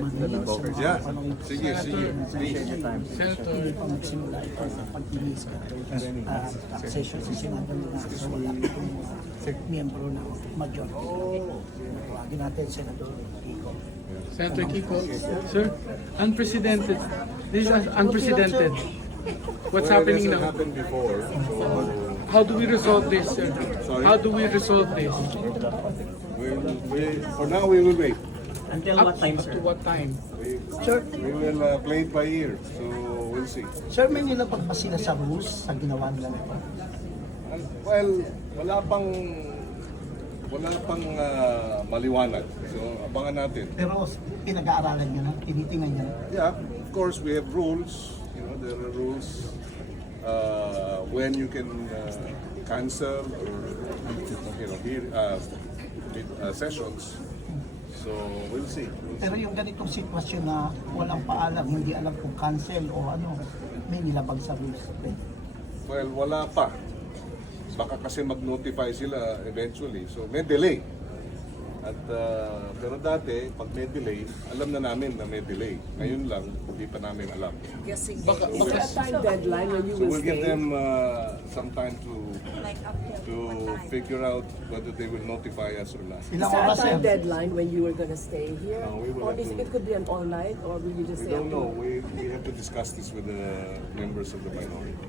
manhid sa mga Yeah. panahon. Sige, sige. Hindi pa magsimula ito sa pagpili sa session sa Senado na so wala itong miyembro ng majority. Tawagin natin, Senador Kiko. Senator Kiko, sir, unprecedented. This is unprecedented. What's happening It now? hasn't happened before. So, How do we resolve this, sir? Sorry? How do we resolve this? for now, we will wait. Until Up to what time? Sir, We will play it by ear. So, we'll see. sir, may nilabag ba sila sa rules sa ginawa nila nito? Well, wala pang maliwanag. So, abangan natin. Pero pinag-aaralan nyo na, tinitingnan nyo na. Yeah, of course, we have rules. You know, there are rules when you can cancel or hear sessions. So we'll see. Pero yung ganitong sitwasyon na walang paalam, hindi alam kung cancel o ano, may nilabag sa rules. Well, wala pa. Baka kasi mag-notify sila eventually. So may delay. At pero dati, pag may delay, alam na namin na may delay. Ngayon lang, hindi pa namin alam. Is there a time deadline when you So will we'll give stay? them some time to figure out whether they will notify us or not. Is Ilang there a oras time yan? deadline when you are going to stay here? No, we will Or have to- it could be an all night, or will you just We stay don't up know. to- We have to discuss this with the members of the minority.